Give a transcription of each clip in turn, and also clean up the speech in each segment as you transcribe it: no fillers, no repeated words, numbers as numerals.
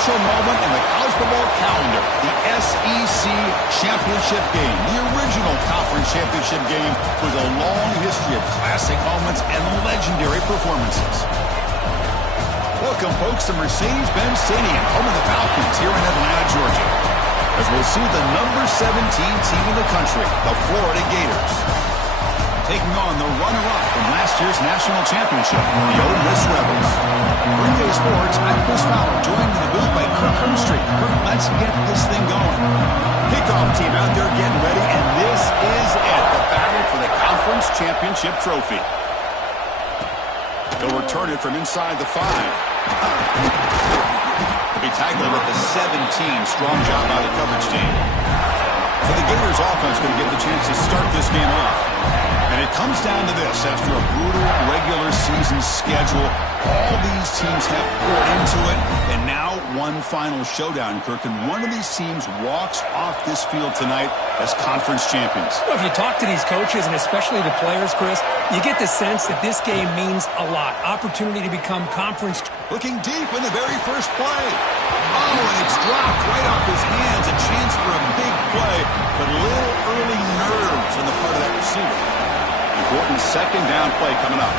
special moment in the college football calendar, the SEC Championship game, the original conference championship game with a long history of classic moments and legendary performances. Welcome, folks, to Mercedes-Benz Stadium, home of the Falcons here in Atlanta, Georgia, as we'll see the number 17 team in the country, the Florida Gators, taking on the runner-up from last year's national championship, the Ole Miss Rebels. Green Bay Sports, I'm Chris Fowler, joined in the booth by Kirk Hermstreet. Kirk, let's get this thing going. Kickoff team out there getting ready, and this is it, the battle for the conference championship trophy. They'll return it from inside the 5. They'll be tackled at the 17. Strong job by the coverage team. So the Gators offense going to get the chance to start this game off. And it comes down to this. After a brutal regular season schedule, all these teams have poured into it, and now one final showdown, Kirk. And one of these teams walks off this field tonight as conference champions. Well, if you talk to these coaches, and especially the players, Chris, you get the sense that this game means a lot. Opportunity to become conference. Looking deep in the very first play. Oh, and it's dropped right off his hands. A chance for a big play, but a little early nerves on the part of that receiver. Important second down play coming up.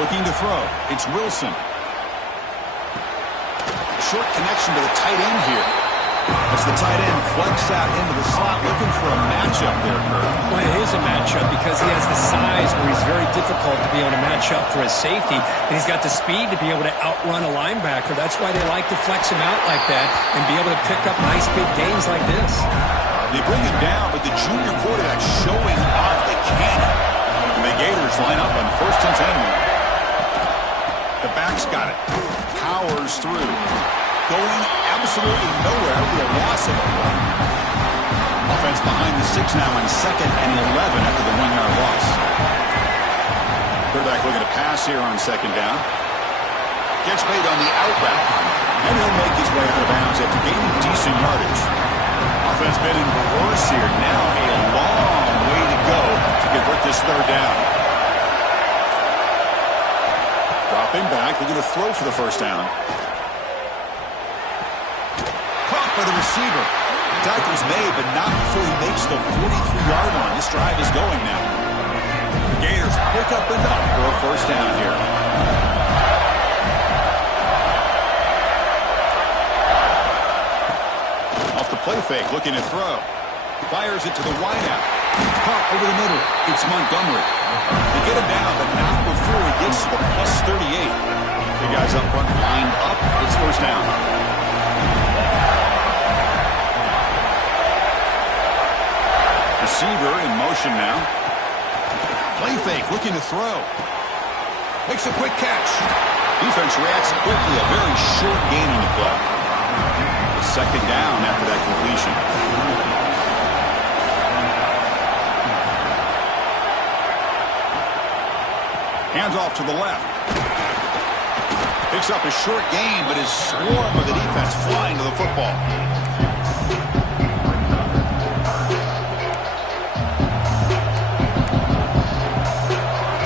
Looking to throw. It's Wilson. Short connection to the tight end here. As the tight end flex out into the slot, looking for a matchup there, Kurt. Well, it is a matchup because he has the size where he's very difficult to be able to match up for his safety, and he's got the speed to be able to outrun a linebacker. That's why they like to flex him out like that and be able to pick up nice big gains like this. They bring him down, but the junior quarterback showing off the cannon. And the Gators line up on 1st and 10. The back's got it. Powers through. Going absolutely nowhere for a loss of it. Offense behind the 6 now on 2nd and 11 after the 1-yard loss. Quarterback looking to pass here on 2nd down. Gets made on the out route. And he'll make his way out of bounds after gaining decent yardage. Offense been in reverse here. Now a long way to go to convert this 3rd down. Dropping back, looking to throw for the 1st down. Caught by the receiver. Tackle's made, but not before he makes the 43-yard line. This drive is going now. The Gators pick up enough for a 1st down here. Off the play fake, looking to throw. Fires it to the wideout. Caught over the middle. It's Montgomery. They get him down, but not before he gets to the plus 38. The guys up front lined up. It's 1st down. Receiver in motion now. Play fake, looking to throw. Makes a quick catch. Defense reacts quickly. A very short gain in the play. The 2nd down after that completion. Hands off to the left. Picks up a short gain, but is swarmed by the defense flying to the football.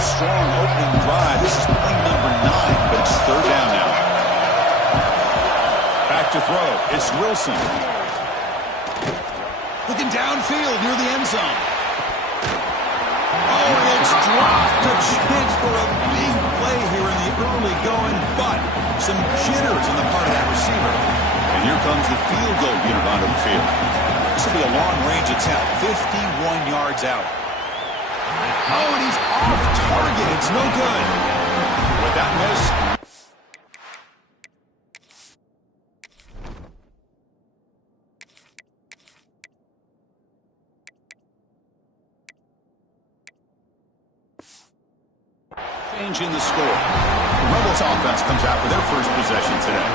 Strong opening drive. This is play number 9, but it's 3rd down now. Back to throw. It's Wilson. Looking downfield near the end zone. Oh, and it's dropped. A chance for a big play here in the early going, but some jitters on the part of that receiver. And here comes the field goal unit onto the field. This will be a long-range attempt, 51 yards out. Oh, and he's off target. It's no good. With that miss. Change in the score. The Rebels offense comes out for their first possession today.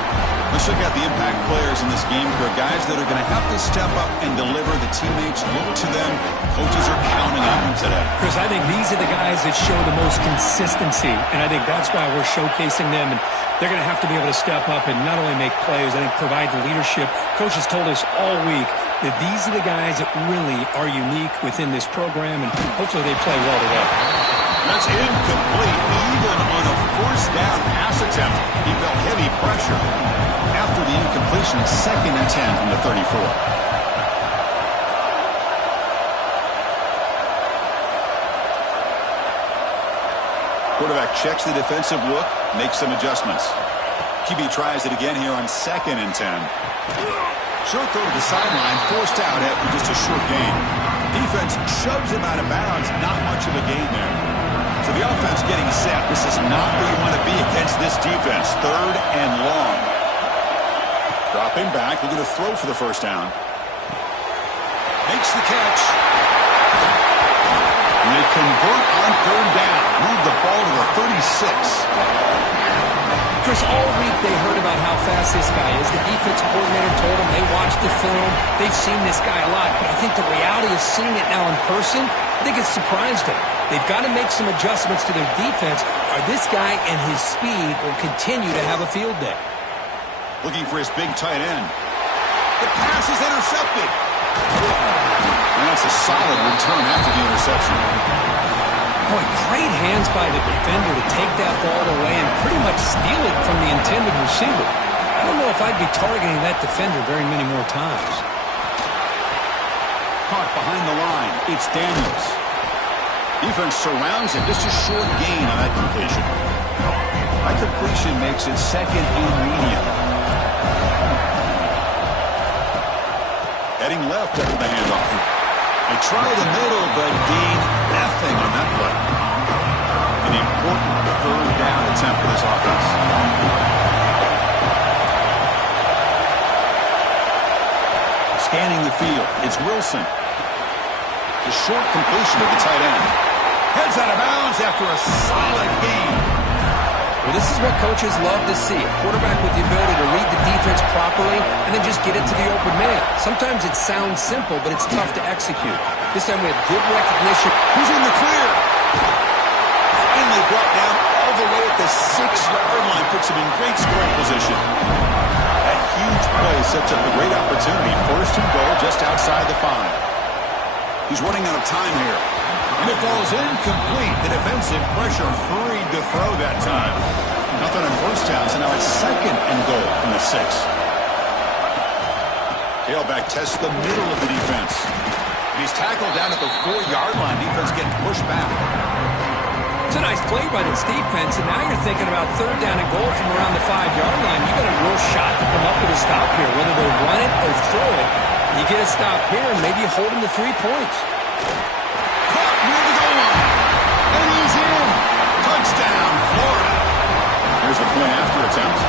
Let's look at the impact players in this game. For guys that are going to have to step up and deliver. The teammates look to them. Coaches are counting on them today. Chris, I think these are the guys that show the most consistency, and I think that's why we're showcasing them. And they're going to have to be able to step up and not only make plays, I think provide the leadership. Coaches told us all week that these are the guys that really are unique within this program, and hopefully they play well today. That's incomplete. Even on a 1st down pass attempt, he felt heavy pressure. After after the incompletion, it's 2nd and 10 from the 34. Quarterback checks the defensive look, makes some adjustments. QB tries it again here on 2nd and 10. Short throw to the sideline, forced out after just a short gain. Defense shoves him out of bounds, not much of a gain there. So the offense getting set. This is not where you want to be against this defense. 3rd and long. Dropping back, looking to throw for the first down. Makes the catch. And they convert on 3rd down. Move the ball to the 36. Chris, all week they heard about how fast this guy is. The defense coordinator told them they watched the film. They've seen this guy a lot. But I think the reality of seeing it now in person, I think it's surprised them. They've got to make some adjustments to their defense, or this guy and his speed will continue to have a field day. Looking for his big tight end. The pass is intercepted. And that's a solid return after the interception. Boy, great hands by the defender to take that ball away and pretty much steal it from the intended receiver. I don't know if I'd be targeting that defender very many more times. Caught behind the line. It's Daniels. Defense surrounds him. Just a short gain on that completion. That completion makes it 2nd and medium. Heading left after the handoff. They try the middle, but gain nothing on that play. An important 3rd down attempt for this offense. Scanning the field, it's Wilson. The short completion of the tight end. Heads out of bounds after a solid gain. Well, this is what coaches love to see. A quarterback with the ability to read the defense properly and then just get it to the open man. Sometimes it sounds simple, but it's tough to execute. This time we have good recognition. Who's in the clear? Finally brought down all the way at the 6-yard line. Puts him in great scoring position. That huge play sets up a great opportunity. 1st and goal just outside the 5. He's running out of time here. And it falls incomplete. The defensive pressure hurried to throw that time. Nothing on 1st down, so now it's 2nd and goal from the 6. Tailback tests the middle of the defense. He's tackled down at the 4-yard line. Defense getting pushed back. It's a nice play by this defense, and now you're thinking about 3rd down and goal from around the 5-yard line. You got a real shot to come up with a stop here, whether they run it or throw it. You get a stop here, and maybe you hold them to 3 points. Caught near the goal line. And he's in. Touchdown, Florida. Here's the point after attempt.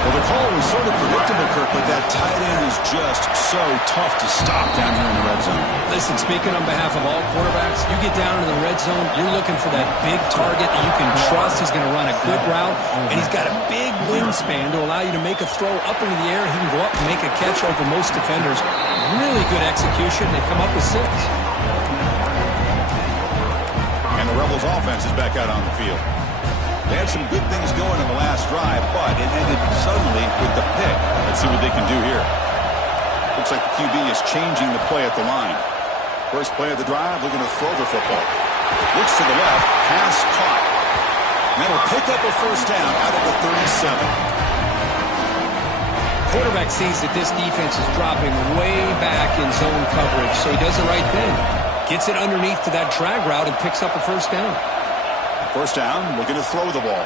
Well, the call was sort of predictable, Kirk, but that tight end is just so tough to stop down here in the red zone. Listen, speaking on behalf of all quarterbacks, you get down into the red zone, you're looking for that big target that you can trust. He's going to run a good route, and he's got a big wingspan to allow you to make a throw up into the air. He can go up and make a catch over most defenders. Really good execution. They come up with 6. And the Rebels offense is back out on the field. They had some good things going in the last drive, but it ended suddenly with the pick. Let's see what they can do here. Looks like the QB is changing the play at the line. First play of the drive, looking to throw the football. Looks to the left, pass caught. And that'll pick up a 1st down out of the 37. Quarterback sees that this defense is dropping way back in zone coverage, so he does the right thing. Gets it underneath to that drag route and picks up a 1st down. 1st down, looking to throw the ball.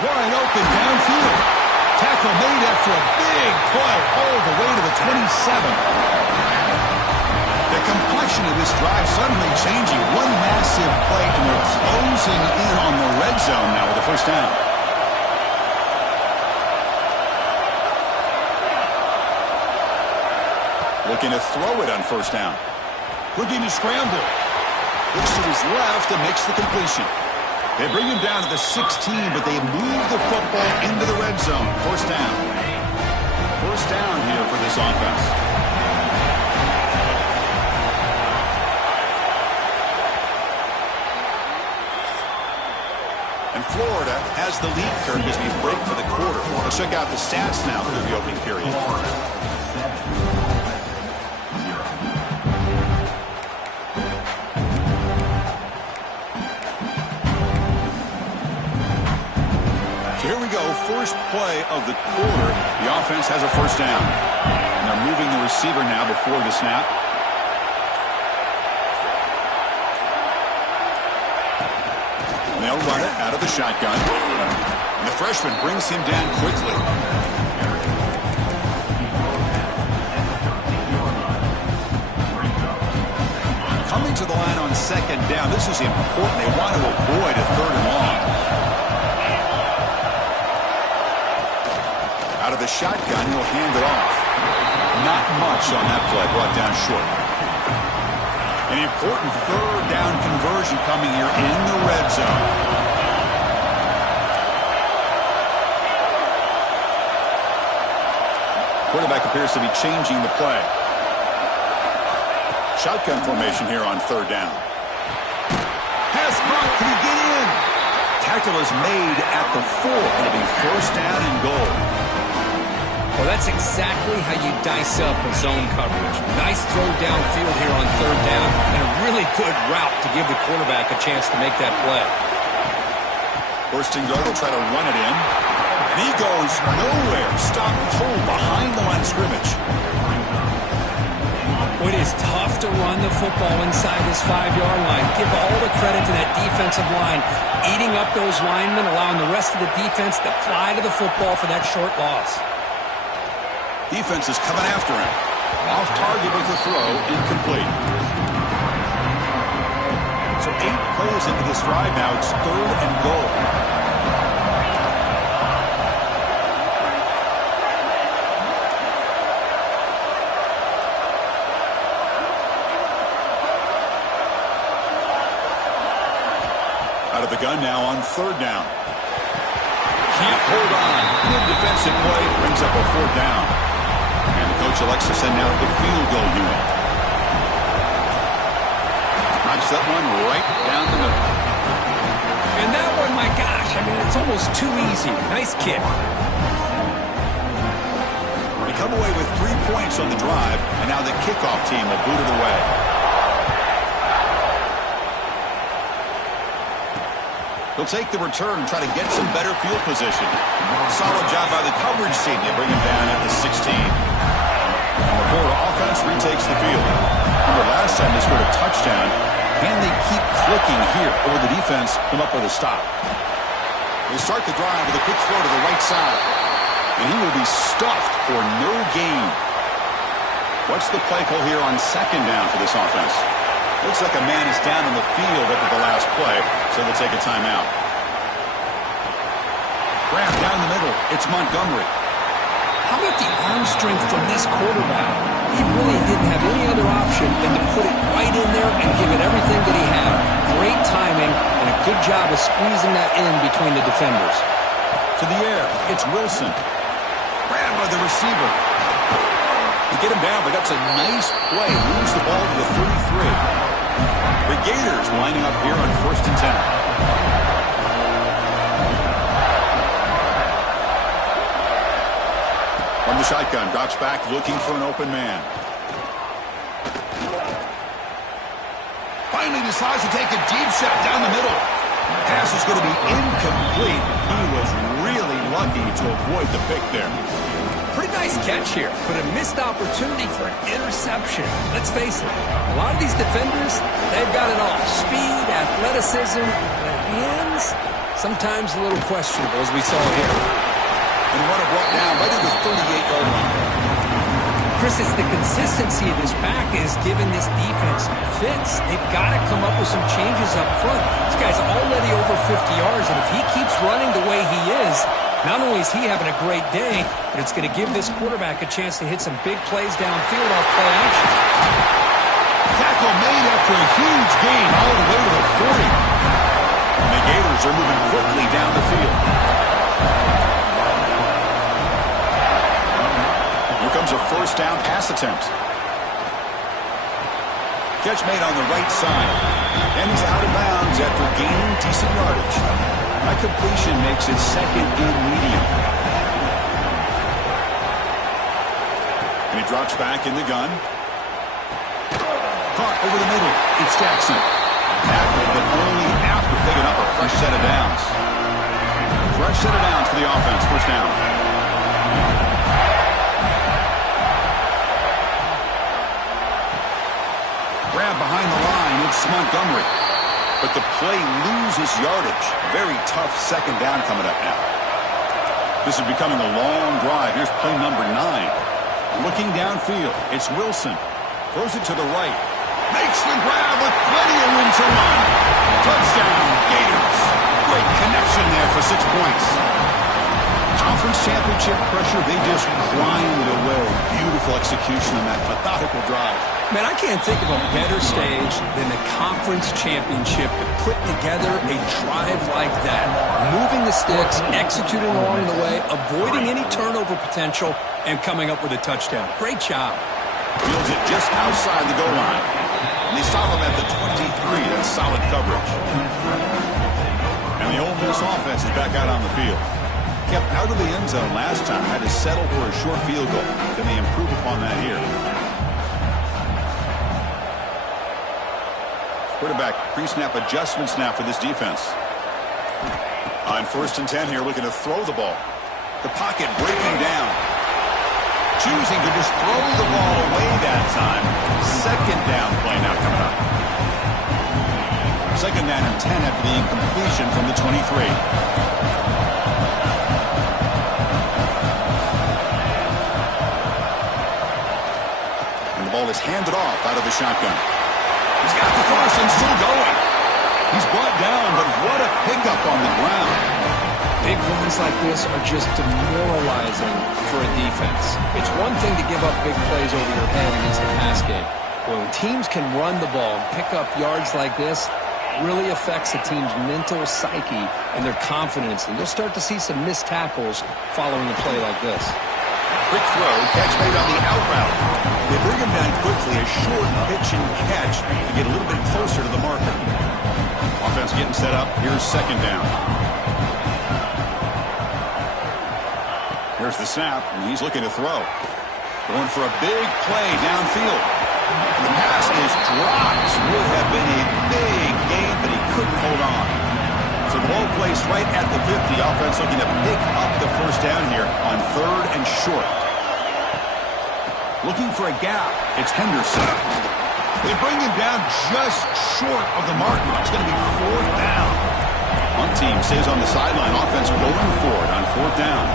Wide open downfield. Tackle made after a big play all the way to the 27. The complexion of this drive suddenly changing. One massive play, and they're closing in on the red zone now with the 1st down. Looking to throw it on 1st down. Looking to scramble. Looks to his left and makes the completion. They bring him down to the 16, but they move the football into the red zone. 1st down. 1st down here for this offense. And Florida has the lead, Kirk, as we break for the quarter. Let's check out the stats now through the opening period. first play of the quarter, the offense has a first down. And they're moving the receiver now before the snap. They'll run it out of the shotgun. And the freshman brings him down quickly. Coming to the line on second down. This is important. They want to avoid a third and long. Out of the shotgun, he'll hand it off. Not much on that play, brought down short. An important third down conversion coming here in the red zone. Quarterback appears to be changing the play. Shotgun formation here on third down. Pass block. Can he get in? Tackle is made at the 4. It'll be first down and goal. Well, that's exactly how you dice up a zone coverage. Nice throw downfield here on third down, and a really good route to give the quarterback a chance to make that play. First and goal, will try to run it in. And he goes nowhere. Stop cold behind the line of scrimmage. It is tough to run the football inside this 5-yard line. Give all the credit to that defensive line, eating up those linemen, allowing the rest of the defense to fly to the football for that short loss. Defense is coming after him. Off target with the throw, incomplete. So 8 plays into this drive now. It's third and goal. Out of the gun now on third down. Can't hold on. Good defensive play. Brings up a fourth down. And the coach elects to send out the field goal unit. Knocks that one right down the middle. And that one, my gosh, I mean, it's almost too easy. Nice kick. We come away with 3 points on the drive, and now the kickoff team will boot it away. He'll take the return and try to get some better field position. Solid job by the coverage team. They bring him down at the 16. And the Florida offense retakes the field. Remember, last time they scored a touchdown. Can they keep clicking here, or will the defense come up with a stop? They start the drive with a quick throw to the right side. And he will be stuffed for no gain. What's the play call here on second down for this offense? Looks like a man is down on the field after the last play, so they'll take a timeout. Grab down the middle. It's Montgomery. How about the arm strength from this quarterback? He really didn't have any other option than to put it right in there and give it everything that he had. Great timing and a good job of squeezing that in between the defenders. To the air. It's Wilson. Grabbed by the receiver. They get him down, but that's a nice play. Moves the ball to the 33. The Gators lining up here on 1st and 10. From the shotgun, drops back, looking for an open man. Finally decides to take a deep shot down the middle. The pass is going to be incomplete. He was really lucky to avoid the pick there. Pretty nice catch here, but a missed opportunity for an interception. Let's face it, a lot of these defenders, they've got it all. Speed, athleticism, their hands, sometimes a little questionable, as we saw here. And runner brought down right at the 38-yard line. Chris, it's the consistency of this back is giving this defense fits. They've got to come up with some changes up front. This guy's already over 50 yards, and if he keeps running the way he is, not only is he having a great day, but it's going to give this quarterback a chance to hit some big plays downfield off play action. Tackle made after a huge gain all the way to the 40. And the Gators are moving quickly down the field. Here comes a first down pass attempt. Catch made on the right side. And he's out of bounds after gaining decent yardage. That completion makes it second and medium. And he drops back in the gun. Caught over the middle. It's Jackson. Tackled, but only after picking up a fresh set of downs. Fresh set of downs for the offense. First down. Grab behind the line. It's Montgomery. But the play loses yardage. Very tough second down coming up now. This is becoming a long drive. Here's play number 9. Looking downfield. It's Wilson. Throws it to the right. Makes the grab with plenty of room to run. Touchdown, Gators. Great connection there for 6 points. Conference championship pressure, they just grind away. Beautiful execution in that methodical drive. Man, I can't think of a better stage than the conference championship to put together a drive like that. Moving the sticks, executing along the way, avoiding any turnover potential, and coming up with a touchdown. Great job. Fields it just outside the goal line. And they stop him at the 23. That's solid coverage. And the Ole Miss offense is back out on the field. Kept out of the end zone last time. Had to settle for a short field goal. Can they improve upon that here? Quarterback pre-snap adjustments now for this defense. On 1st and 10 here, looking to throw the ball. The pocket breaking down. Choosing to just throw the ball away that time. Second down play now coming up. Second down and 10 after the incompletion from the 23. And the ball is handed off out of the shotgun. He's got the thrust and still going. He's brought down, but what a pickup on the ground. Big runs like this are just demoralizing for a defense. It's one thing to give up big plays over your head against the pass game. When teams can run the ball and pick up yards like this, really affects the team's mental psyche and their confidence. And you'll start to see some missed tackles following a play like this. Quick throw, catch made on the out route. They bring him down quickly, a short pitch and catch to get a little bit closer to the marker. Offense getting set up. Here's second down. Here's the snap, and he's looking to throw. Going for a big play downfield. The pass is dropped. Would have been a big gain, but he couldn't hold on. So the ball placed right at the 50. Offense looking to pick up the first down here on 3rd and short. Looking for a gap. It's Henderson. They bring him down just short of the marker. It's going to be 4th down. One team stays on the sideline. Offense going for it on 4th down.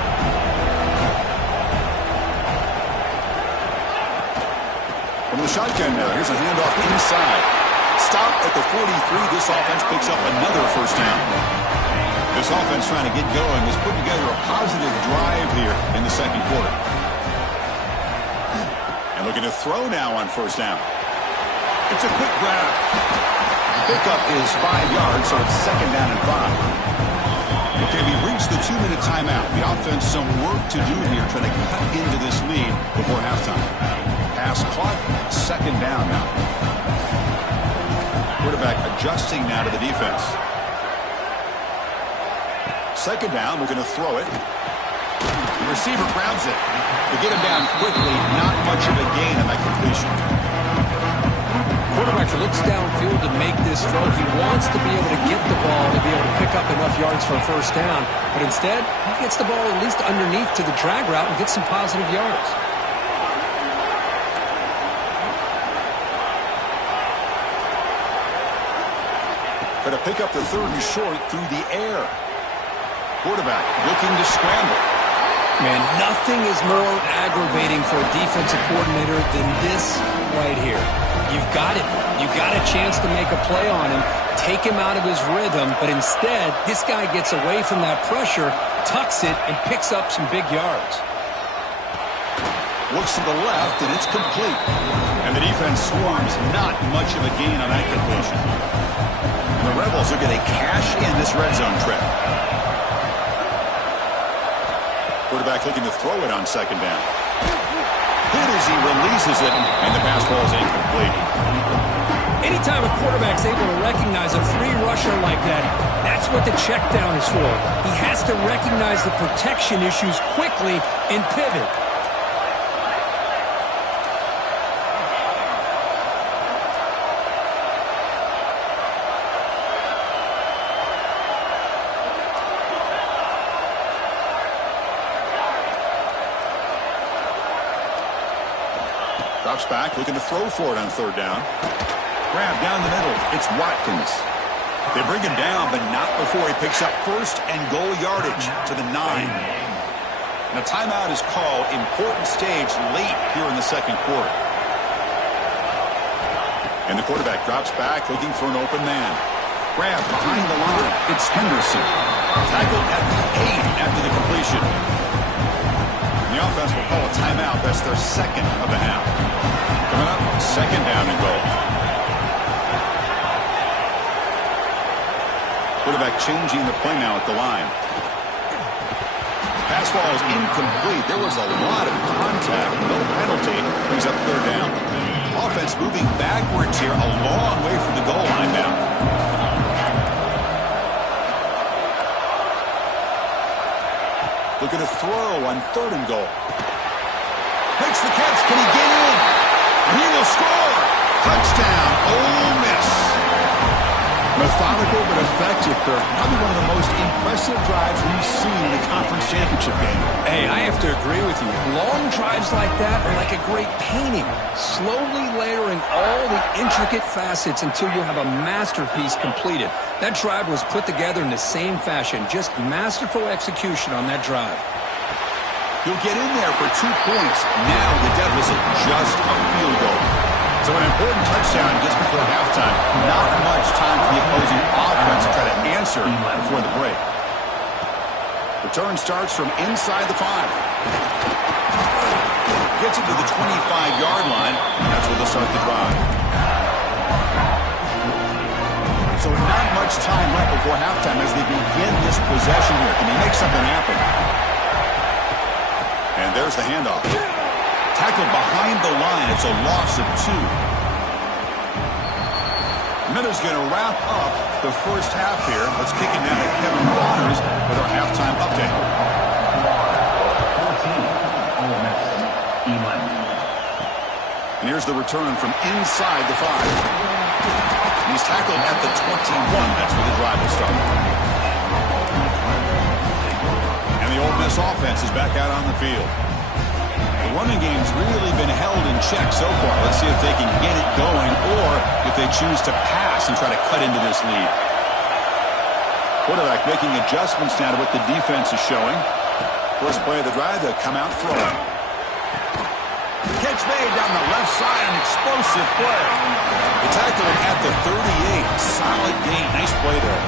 From the shotgun now. Here's a handoff inside. Stop at the 43. This offense picks up another first down. This offense trying to get going is putting together a positive drive here in the second quarter. And looking to throw now on first down. It's a quick grab. Pickup is 5 yards, so it's second down and 5. Okay, we reached the 2-minute timeout. The offense some work to do here, trying to cut into this lead before halftime. Pass clock, second down now. Quarterback adjusting now to the defense. Second down, we're going to throw it. The receiver grabs it. To get him down quickly, not much of a gain on that completion. Quarterback looks downfield to make this throw. He wants to be able to get the ball to be able to pick up enough yards for a first down. But instead, he gets the ball at least underneath to the drag route and gets some positive yards. Going to pick up the 3rd and short through the air. Quarterback looking to scramble. Man, nothing is more aggravating for a defensive coordinator than this right here. You've got it. You've got a chance to make a play on him, take him out of his rhythm, but instead, this guy gets away from that pressure, tucks it, and picks up some big yards. Looks to the left, and it's complete. And the defense swarms, not much of a gain on that completion. And the Rebels are going to cash in this red zone trip. Quarterback looking to throw it on second down. Hit as he releases it, and the pass ball is incomplete. Anytime a quarterback's able to recognize a free rusher like that, that's what the check down is for. He has to recognize the protection issues quickly and pivot. Drops back, looking to throw for it on third down. Grab down the middle. It's Watkins. They bring him down, but not before he picks up first and goal yardage to the 9. And a timeout is called. Important stage late here in the second quarter. And the quarterback drops back, looking for an open man. Grab behind the line. It's Henderson. Tackled at the 8 after the completion. And the offense will call a timeout. That's their second of the half. Coming up, second down and goal. Quarterback changing the play now at the line. Pass ball is incomplete. There was a lot of contact. No penalty. Brings up third down. Offense moving backwards here, a long way from the goal line now. Looking to throw on third and goal. Makes the catch. Can he get in? He will score. Touchdown. Ole Miss. Methodical but effective, Kirk. Probably one of the most impressive drives we've seen in the conference championship game. Hey, I have to agree with you. Long drives like that are like a great painting. Slowly layering all the intricate facets until you have a masterpiece completed. That drive was put together in the same fashion. Just masterful execution on that drive. He'll get in there for 2 points. Now the deficit just a field goal. So an important touchdown just before halftime. Not much time for the opposing offense to try to answer before the break. Return starts from inside the 5. Gets it to the 25-yard line. That's where they'll start the drive. So not much time left before halftime as they begin this possession here. Can he make something happen? And there's the handoff. Tackled behind the line. It's a loss of 2. Miller's going to wrap up the first half here. Let's kick it down to Kevin Waters with our halftime update. And here's the return from inside the 5. He's tackled at the 21. That's where the drive will start. And the Ole Miss offense is back out on the field. The running game's really been held in check so far. Let's see if they can get it going or if they choose to pass and try to cut into this lead. Quarterback making adjustments now to what the defense is showing. First play of the drive, they'll come out throwing. Catch made down the left side, an explosive play. They tackle him at the 38. Solid gain. Nice play there.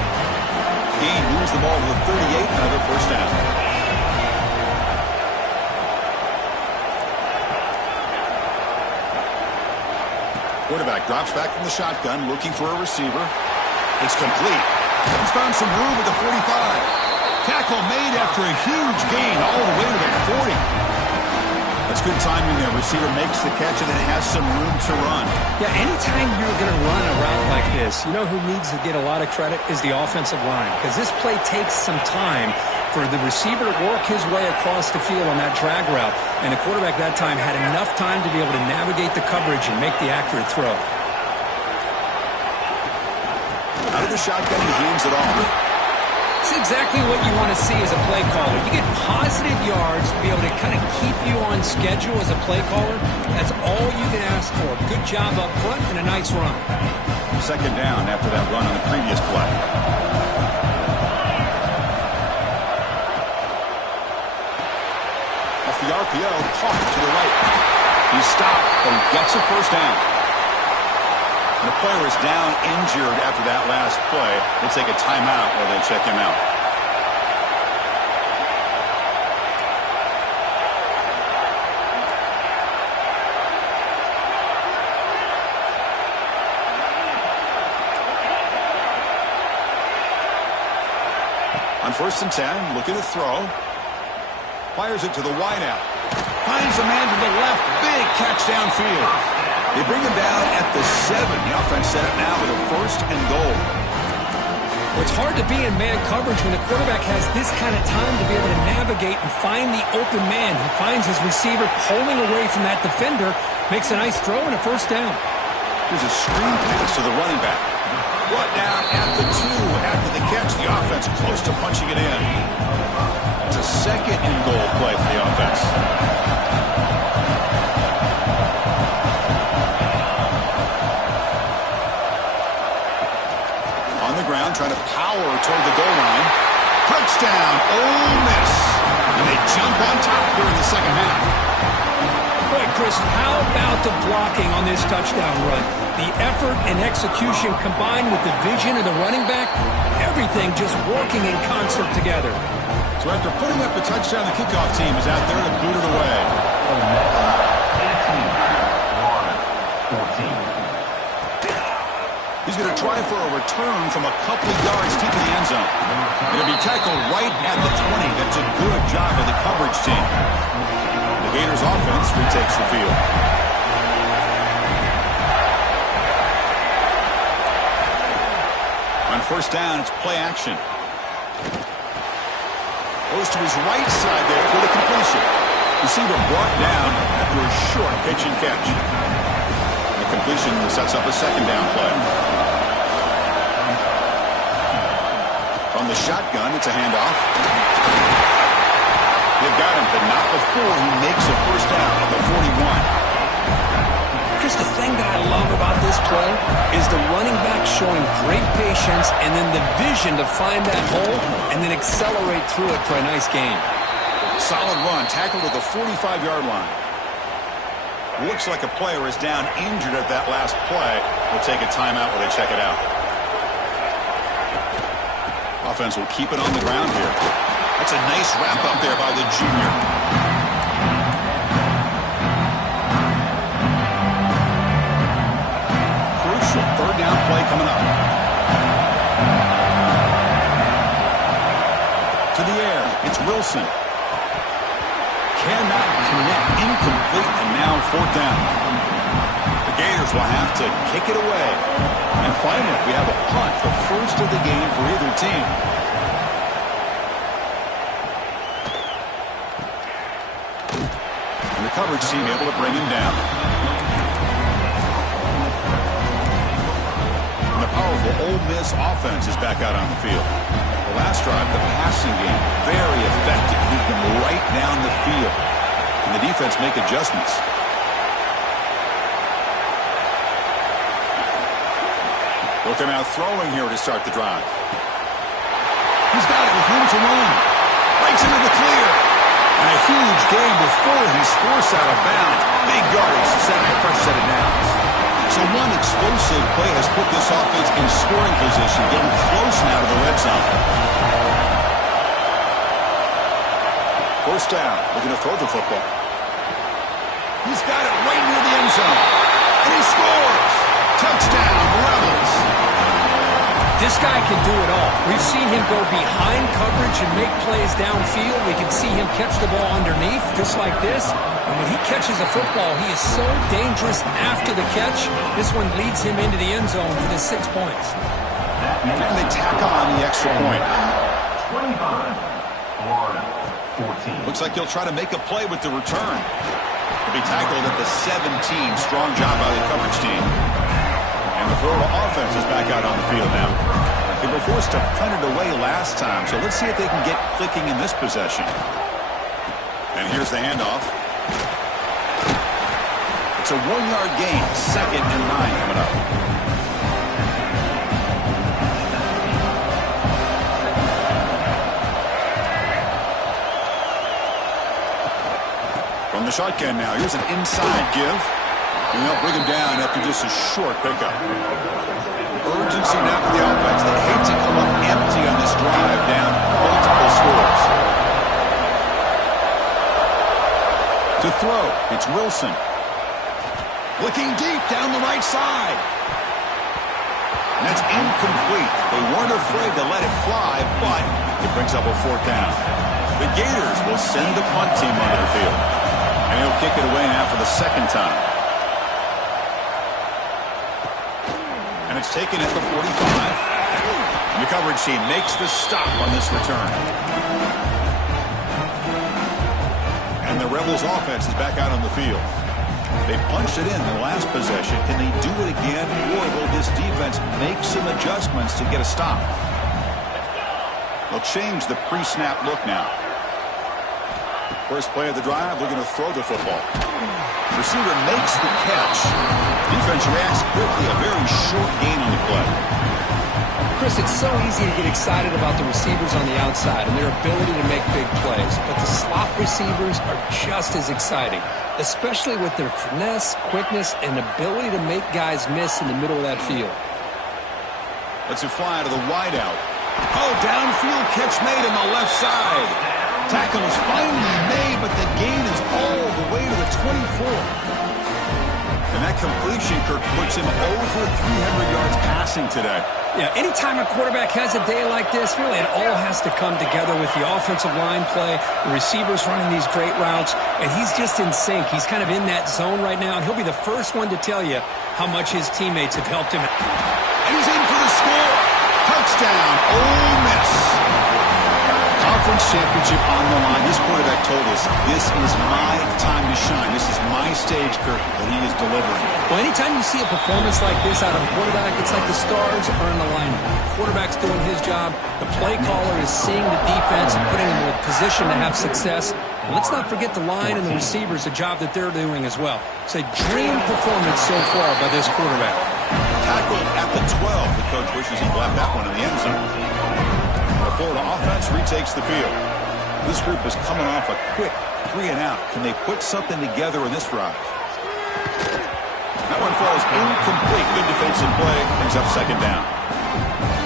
Gain moves the ball to the 38. Another first down. Quarterback drops back from the shotgun, looking for a receiver. It's complete. He's found some room at the 45. Tackle made after a huge gain all the way to the 40. That's good timing there. Receiver makes the catch and then has some room to run. Yeah, anytime you're going to run a route like this, you know who needs to get a lot of credit is the offensive line. Because this play takes some time for the receiver to work his way across the field on that drag route. And the quarterback that time had enough time to be able to navigate the coverage and make the accurate throw. Out of the shotgun, he hands it off. It's exactly what you want to see as a play caller. You get positive yards to be able to kind of keep you on schedule as a play caller. That's all you can ask for. Good job up front and a nice run. Second down after that run on the previous play. Off the RPO, caught to the right. He's stopped, but he gets a first down. And the player is down injured after that last play. We'll take a timeout while they check him out. On 1st and 10, looking to throw. Fires it to the wideout. Finds a man to the left. Big catch downfield. They bring him down at the 7. The offense set up now with a 1st and goal. Well, it's hard to be in man coverage when the quarterback has this kind of time to be able to navigate and find the open man. He finds his receiver pulling away from that defender, makes a nice throw and a first down. Here's a screen pass to the running back. Brought down at the 2 after the catch. The offense close to punching it in. It's a 2nd and goal play for the offense. Touchdown, Ole Miss. And they jump on top here in the second half. Boy, Chris, how about the blocking on this touchdown run? The effort and execution combined with the vision of the running back, everything just working in concert together. So after putting up a touchdown, the kickoff team is out there to boot it away. 14. He's going to try for a return from a couple of yards deep in the end zone. Going to be tackled right at the 20. That's a good job of the coverage team. The Gators offense retakes the field. On first down, it's play action. Goes to his right side there for the completion. Receiver brought down after a short pitch and catch. The completion sets up a second down play. From the shotgun, it's a handoff. They've got him, but not before he makes a first down at the 41. Chris, the thing that I love about this play is the running back showing great patience and then the vision to find that hole and then accelerate through it for a nice gain. Solid run, tackled at the 45-yard line. Looks like a player is down injured at that last play. We'll take a timeout while they check it out. Offense will keep it on the ground here. That's a nice wrap up there by the junior. Crucial third down play coming up. To the air, it's Wilson. Cannot connect, incomplete, and now fourth down. The Gators will have to kick it away. And finally, we have a punt, the first of the game for either team. And the coverage team able to bring him down. And the powerful Ole Miss offense is back out on the field. The last drive, the passing game, very effective. Moved them right down the field. And the defense make adjustments. They'll come out throwing here to start the drive. He's got it with room to run. Breaks into the clear. And a huge gain before he's forced out of bounds. Big yardage to set up a fresh set of downs. So one explosive play has put this offense in scoring position, getting close now to the red zone. First down, looking to throw the football. He's got it right near the end zone. And he scores! Touchdown, Rebels! This guy can do it all. We've seen him go behind coverage and make plays downfield. We can see him catch the ball underneath, just like this. And when he catches a football, he is so dangerous after the catch. This one leads him into the end zone for the 6 points. And they tack on the extra point. 25, Florida, 14. Looks like he'll try to make a play with the return. He'll be tackled at the 17. Strong job by the coverage team. And the Florida offense is back out on the field now. They were forced to punt it away last time, so let's see if they can get clicking in this possession. And here's the handoff. It's a 1-yard gain, 2nd and 9 coming up. From the shotgun now, here's an inside give. And they'll bring him down after just a short pickup. Urgency now for the offense. They hate to come up empty on this drive, down multiple scores. To throw, it's Wilson. Looking deep down the right side. And that's incomplete. They weren't afraid to let it fly, but it brings up a fourth down. The Gators will send the punt team onto the field. And he'll kick it away now for the second time. And it's taken at the 45. And the coverage team makes the stop on this return. And the Rebels offense is back out on the field. They punched it in the last possession. Can they do it again, or will this defense make some adjustments to get a stop? They'll change the pre-snap look now. First play of the drive, looking to throw the football. Receiver makes the catch. Defense reacts quickly. A very short gain on the play. Chris, it's so easy to get excited about the receivers on the outside and their ability to make big plays, but the slot receivers are just as exciting, especially with their finesse, quickness, and ability to make guys miss in the middle of that field. Let's it fly to the wideout. Oh, downfield catch made on the left side. Tackle is finally made, but the gain is all the way to the 24. And that completion, Kirk, puts him over 300 yards passing today. Yeah, anytime a quarterback has a day like this, really it all has to come together with the offensive line play, the receivers running these great routes, and he's just in sync. He's kind of in that zone right now, and he'll be the first one to tell you how much his teammates have helped him. And he's in for the score. Touchdown, Ole Miss. Conference championship on the line. This quarterback told us, this is my time to shine. This is my stage, Kirk, that he is delivering. Well, anytime you see a performance like this out of a quarterback, it's like the stars are in alignment. The quarterback's doing his job. The play caller is seeing the defense and putting them in a position to have success. And let's not forget the line and the receivers, the job that they're doing as well. It's a dream performance so far by this quarterback. Tackled at the 12. The coach wishes he left that one in the end zone. The Florida offense retakes the field. This group is coming off a quick 3-and-out. Can they put something together in this drive? That one falls incomplete. Good defensive play. Brings up second down.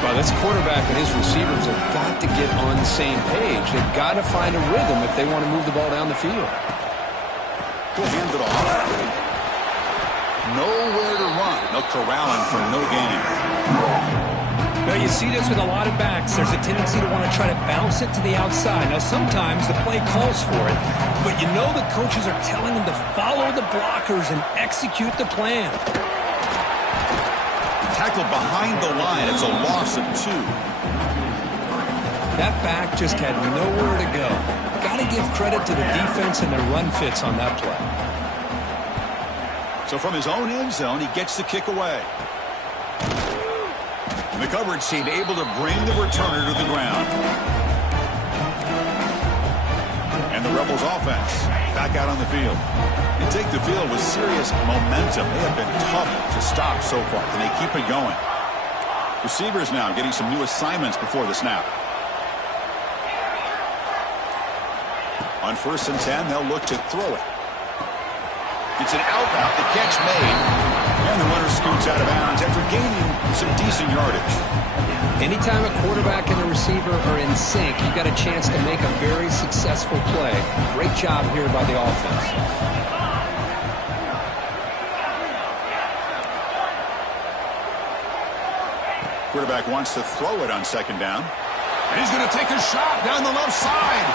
Well, this quarterback and his receivers have got to get on the same page. They've got to find a rhythm if they want to move the ball down the field. He'll hand it off. Nowhere to run. They'll corral him for no gain. Now, you see this with a lot of backs. There's a tendency to want to try to bounce it to the outside. Now, sometimes the play calls for it, but you know the coaches are telling them to follow the blockers and execute the plan. Tackled behind the line. It's a loss of 2. That back just had nowhere to go. Got to give credit to the defense and their run fits on that play. So from his own end zone, he gets the kick away. The coverage team able to bring the returner to the ground. And the Rebels offense back out on the field. They take the field with serious momentum. They have been tough to stop so far. Can they keep it going? Receivers now getting some new assignments before the snap. On 1st and 10, they'll look to throw it. It's an out route. The catch made. And the runner scoots out of bounds after gaining some decent yardage. Anytime a quarterback and a receiver are in sync, you've got a chance to make a very successful play. Great job here by the offense. Quarterback wants to throw it on 2nd down. And he's going to take a shot down the left side.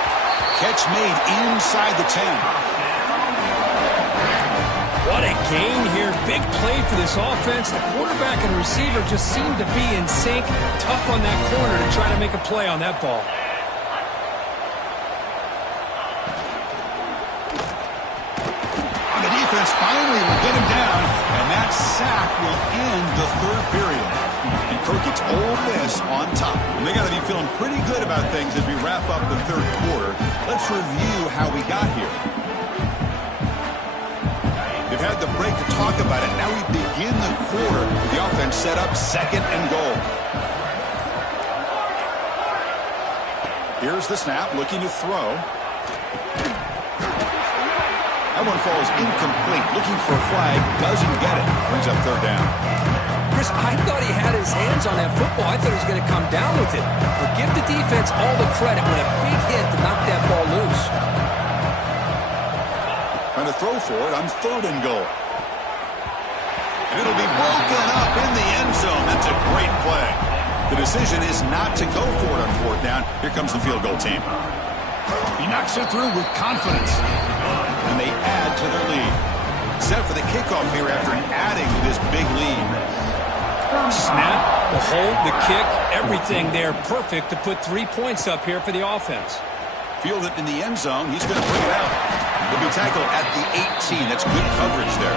Catch made inside the 10. What a gain here. Big play for this offense. The quarterback and receiver just seem to be in sync. Tough on that corner to try to make a play on that ball. And the defense finally will get him down. And that sack will end the 3rd period. And Kirk gets Ole Miss on top. And they got to be feeling pretty good about things as we wrap up the 3rd quarter. Let's review how we got here. They've had the break to talk about it. Now we begin the quarter with the offense set up 2nd and goal. Here's the snap, looking to throw. That one falls incomplete. Looking for a flag, doesn't get it. Brings up 3rd down. Chris, I thought he had his hands on that football. I thought he was going to come down with it. But give the defense all the credit with a big hit to knock that ball loose. Trying to throw for it on 3rd and goal. And it'll be broken up in the end zone. That's a great play. The decision is not to go for it on 4th down. Here comes the field goal team. He knocks it through with confidence. And they add to their lead. Set for the kickoff here after adding to this big lead. Snap, the hold, the kick, everything there perfect to put 3 points up here for the offense. Field it in the end zone. He's going to bring it out. He'll be tackled at the 18. That's good coverage there.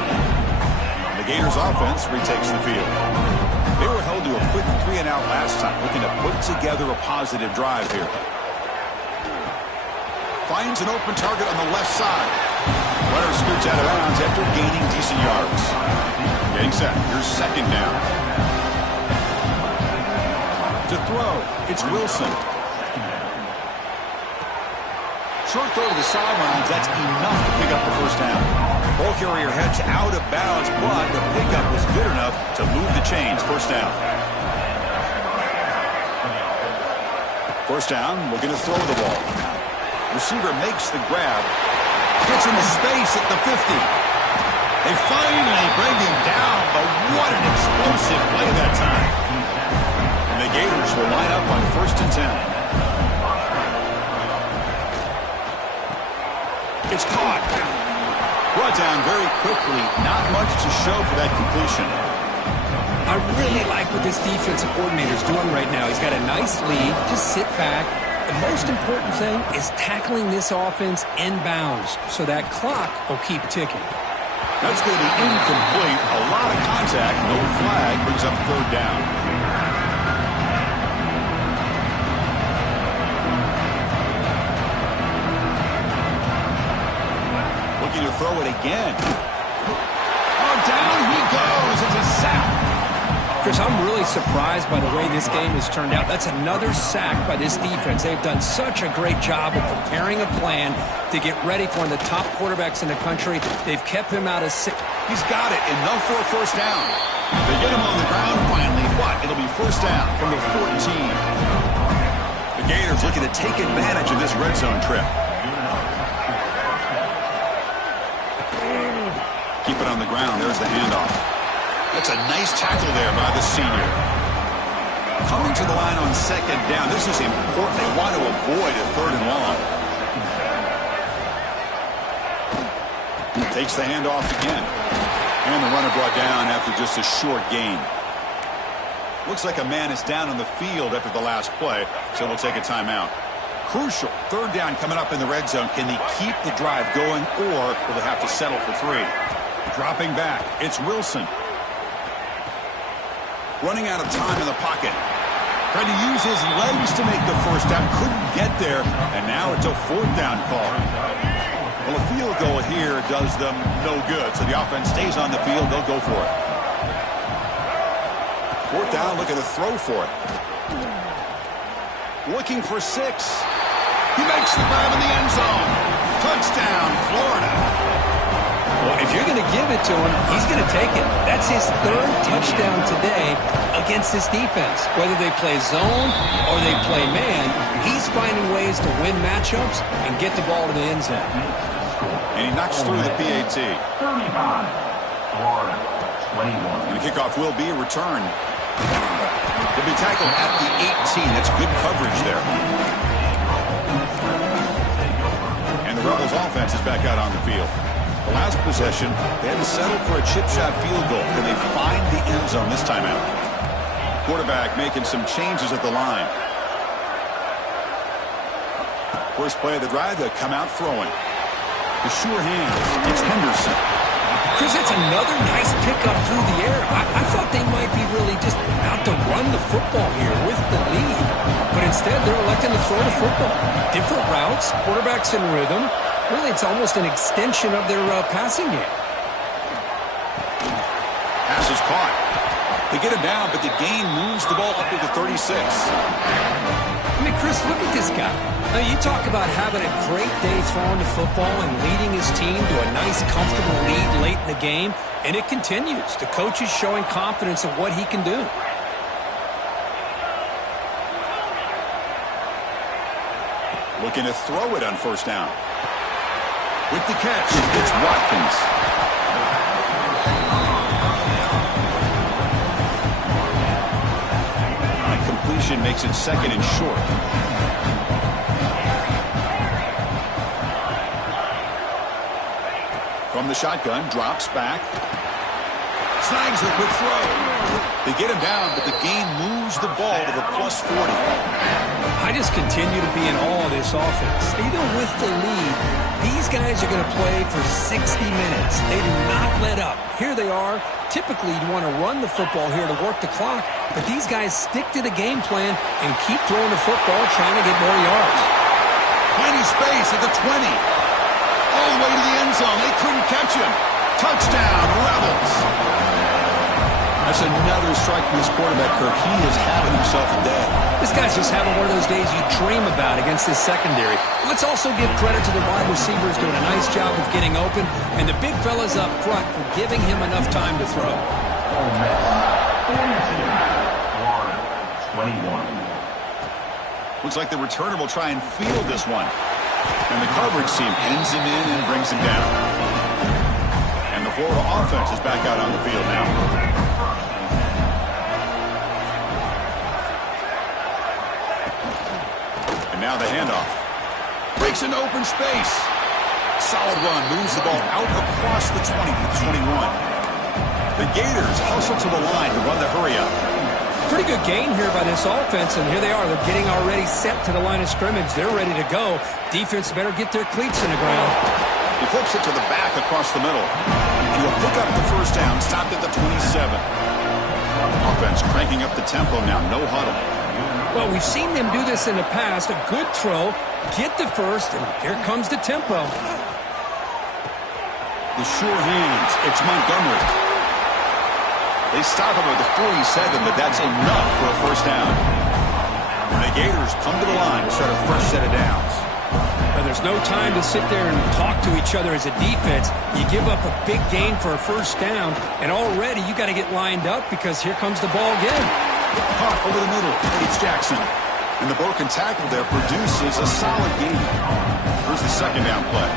The Gators offense retakes the field. They were held to a quick 3-and-out last time, looking to put together a positive drive here. Finds an open target on the left side. Runner scoots out of bounds after gaining decent yards. Getting set. Here's 2nd down. To throw, it's Wilson. Short throw to the sidelines, that's enough to pick up the first down. Ball carrier heads out of bounds, but the pickup was good enough to move the chains. First down. First down, looking to throw the ball. Receiver makes the grab. Gets into space at the 50. They finally bring him down, but what an explosive play that time. And the Gators will line up on 1st and 10. It's caught. Brought down very quickly. Not much to show for that completion. I really like what this defensive coordinator is doing right now. He's got a nice lead. Just sit back. The most important thing is tackling this offense inbounds so that clock will keep ticking. That's going to be incomplete. A lot of contact. No flag. Brings up 3rd down. Looking to throw it again. Oh, down he goes. It's a sack. Chris, I'm really surprised by the way this game has turned out. That's another sack by this defense. They've done such a great job of preparing a plan to get ready for one of the top quarterbacks in the country. They've kept him out of six. He's got it. Enough for a first down. They get him on the ground finally. What? It'll be first down from the 14. The Gators looking to take advantage of this red zone trip. Keep it on the ground. There's the handoff. That's a nice tackle there by the senior. Coming to the line on 2nd down. This is important. They want to avoid a 3rd and long. Takes the handoff again. And the runner brought down after just a short gain. Looks like a man is down on the field after the last play, so we'll take a timeout. Crucial 3rd down coming up in the red zone. Can they keep the drive going, or will they have to settle for 3? Dropping back, it's Wilson. Running out of time in the pocket. Trying to use his legs to make the first down. Couldn't get there, and now it's a 4th down call. Well, a field goal here does them no good, so the offense stays on the field. They'll go for it. 4th down, looking to throw for it. Looking for 6. He makes the grab in the end zone. Touchdown, Florida. Well, if you're going to give it to him, he's going to take it. That's his 3rd touchdown today against this defense. Whether they play zone or they play man, he's finding ways to win matchups and get the ball to the end zone. And he knocks through the PAT. 35, Florida, 21. And the kickoff will be a return. He'll be tackled at the 18. That's good coverage there. And the Rebels offense is back out on the field. The last possession, they had to settle for a chip shot field goal. Can they find the end zone this time out? Quarterback making some changes at the line. First play of the drive, they come out throwing. The sure hands, it's Henderson. Chris, that's another nice pickup through the air. I thought they might be really just out to run the football here with the lead. But instead, they're electing to throw the football. Different routes, quarterbacks in rhythm. Really, it's almost an extension of their passing game. Pass is caught. They get him down, but the gain moves the ball up to the 36. I mean, Chris, look at this guy. Now, you talk about having a great day throwing the football and leading his team to a nice, comfortable lead late in the game, and it continues. The coach is showing confidence of what he can do. Looking to throw it on 1st down. With the catch, it's Watkins. Completion makes it 2nd and short. From the shotgun, drops back. Snags the quick throw. They get him down, but the gain moves the ball to the +40. I just continue to be in awe of this offense. Even with the lead, these guys are going to play for 60 minutes. They do not let up. Here they are. Typically, you want to run the football here to work the clock, but these guys stick to the game plan and keep throwing the football, trying to get more yards. Plenty space at the 20. All the way to the end zone. They couldn't catch him. Touchdown, Rebels. That's another strike from this quarterback, Kirk. He is having himself a day. This guy's just having one of those days you dream about against this secondary. Let's also give credit to the wide receivers doing a nice job of getting open, and the big fellas up front for giving him enough time to throw. 21. Looks like the returner will try and field this one. And the coverage team pins him in and brings him down. And the Florida offense is back out on the field now. And now the handoff. Breaks into open space. Solid run. Moves the ball out across the 20 to the 21. The Gators hustle to the line to run the hurry up. Pretty good gain here by this offense, and here they are. They're getting already set to the line of scrimmage. They're ready to go. Defense better get their cleats in the ground. He flips it to the back across the middle. And he'll pick up the first down, stopped at the 27. Offense cranking up the tempo now, no huddle. Well, we've seen them do this in the past. A good throw, get the first, and here comes the tempo. The sure hands, it's Montgomery. They stop him at the 47, but that's enough for a first down. And the Gators come to the line to start a fresh set of downs. Now, there's no time to sit there and talk to each other as a defense. You give up a big gain for a first down, and already you got to get lined up because here comes the ball again. Caught over the middle. It's Jackson. And the broken tackle there produces a solid gain. Here's the second down play.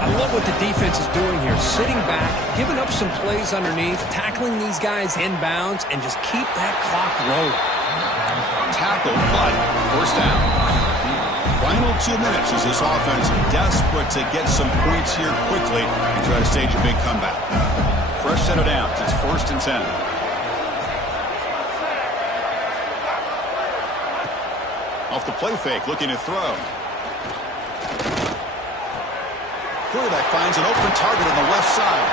I love what the defense is doing here. Sitting back, giving up some plays underneath, tackling these guys inbounds, and just keep that clock rolling. Tackle, but first down. Final 2 minutes as this offense desperate to get some points here quickly and try to stage a big comeback. Fresh set of downs. It's 1st and 10. Off the play fake, looking to throw. Quarterback finds an open target on the left side.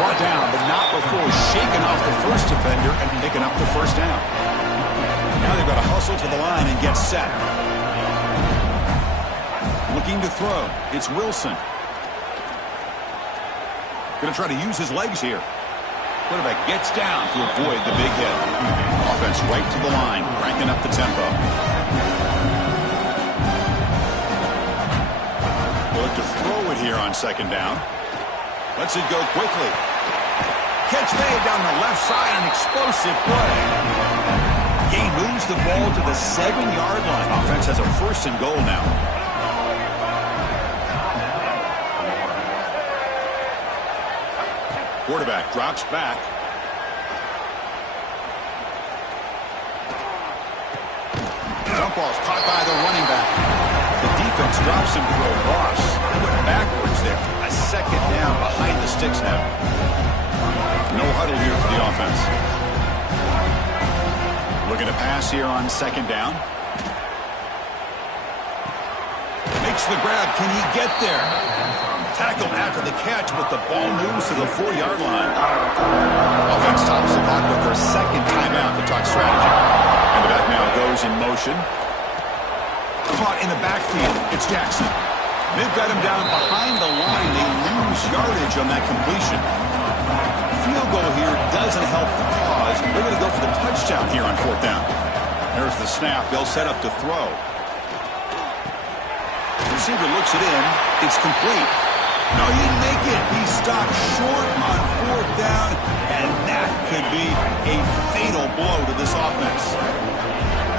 Brought down, but not before shaking off the first defender and picking up the first down. Now they've got to hustle to the line and get set. Looking to throw. It's Wilson. Going to try to use his legs here. Quarterback gets down to avoid the big hit. Offense right to the line, cranking up the tempo. Look to throw it here on second down. Lets it go quickly. Catch made down the left side, an explosive play. Gain moves the ball to the 7-yard line. Offense has a 1st and goal now. Quarterback drops back. Jump ball's caught by the running back. The defense drops him to a loss. He went backwards there. A second down behind the sticks now. No huddle here for the offense. Looking to pass here on second down. Makes the grab. Can he get there? Tackled after the catch, but the ball moves to the 4-yard line. Offense tops the clock with their second timeout to talk strategy. And the back now goes in motion. Caught in the backfield. It's Jackson. They've got him down behind the line. They lose yardage on that completion. Field goal here doesn't help the cause. They're going to go for the touchdown here on 4th down. There's the snap. They'll set up to throw. The receiver looks it in. It's complete. No, he didn't make it. He stopped short on 4th down, and that could be a fatal blow to this offense.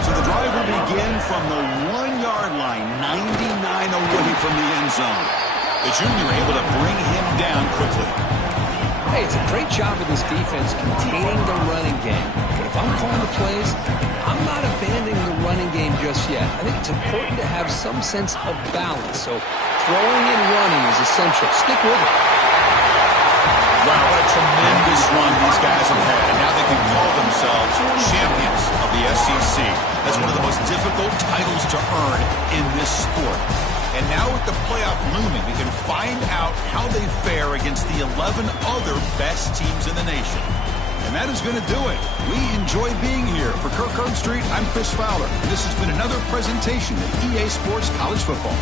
So the drive will begin from the 1-yard line, 99 away from the end zone. The junior able to bring him down quickly. Hey, it's a great job of this defense containing the running game. But if I'm calling the plays, I'm not abandoning the running game just yet. I think it's important to have some sense of balance. So throwing and running is essential. Stick with it. Wow, what a tremendous run these guys have had. And now they can call themselves champions of the SEC. That's one of the most difficult titles to earn in this sport. And now with the playoff looming, we can find out how they fare against the 11 other best teams in the nation. And that is going to do it. We enjoy being here. For Kirk Herbstreit, I'm Chris Fowler. And this has been another presentation of EA Sports College Football.